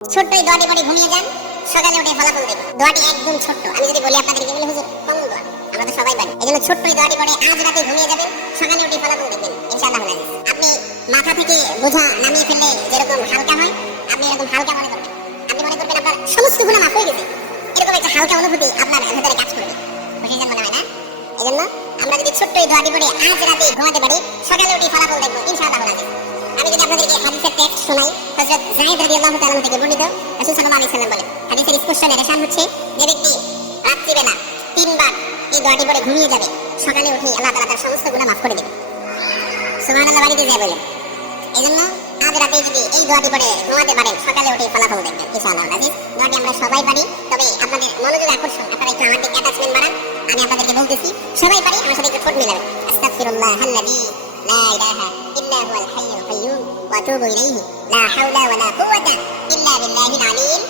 ছোট্ট এই দোয়াটি পড়ে ঘুমিয়ে যান, সকালে উঠে ফলাফল দেখুন। দোয়াটি একদম ছোট্ট, আমি যদি বলি আপনাদেরকে বলি হুজুর কমন দোয়া, আমরা তো সবাই পারি। এজন্য ছোট্ট এই দোয়াটি পড়ে আজ রাতে ঘুমিয়ে যাবেন, সকালে উঠে ফলাফল দেখবেন ইনশাআল্লাহ। আপনি মাথা থেকে বোঝা নামিয়ে ফেললে যেরকম হালকা হয়, আপনি এরকম হালকা মনে করবেন। আপনি মনে করবেন আপনার সমস্ত গুনাহ মাফ হয়ে গেছে, এরকম একটা হালকা অনুভূতি আপনার ভেতরে কাজ করবে। বুঝেছেন মনে হয় না? এজন্য আমরা যদি ছোট্ট এই দোয়াটি পড়ে আজ রাতে ঘুমাতে পারি, সকালে উঠে ফলাফল দেখবো ইনশাআল্লাহ। আমি যদি আপনাদেরকে হাদিসের টেক্সট শোনাই, হযরত যায়েদ রাদিয়াল্লাহু তাআলা থেকে বর্ণিত, রাসূল সাল্লাল্লাহু আলাইহি সাল্লাম বলেন, হাদিসের স্পষ্ট নির্দেশন হচ্ছে যে ব্যক্তি রাত্রিবেলা 3 বার এই দোয়াটি পড়ে ঘুমিয়ে যাবে, সকালে উঠে আল্লাহ তাআলা তার সমস্ত গুনাহ মাফ করে দেবেন। সুবহানাল্লাহ বাড়িতে যায় বলেন। এজন্য আজ রাতে যদি এই দোয়াটি পড়ে ঘুমাতে পারেন, সকালে উঠে ফলাফল দেখবেন ইনশাআল্লাহ। দোয়াটি আমরা সবাই পারি, তবে আপনাদের মনোযোগ আকর্ষণ, আপনারা একটু আমার দিকে অ্যাটাচমেন্ট বাড়ান। আমি আপনাদেরকে বলতেছি, সবাই পারি, আমার সাথে একটু ঠোঁট মিলাবেন। আস্তাগফিরুল্লাহাল্লাযী লা ইলাহা ইল্লা হুয়াল হাইয়ুল কাইয়্যুম ওয়া আতুবু ইলাইহি লা হাওলা ওয়া লা কুওয়াতা ইল্লা বিল্লাহিল আলিয়্যিল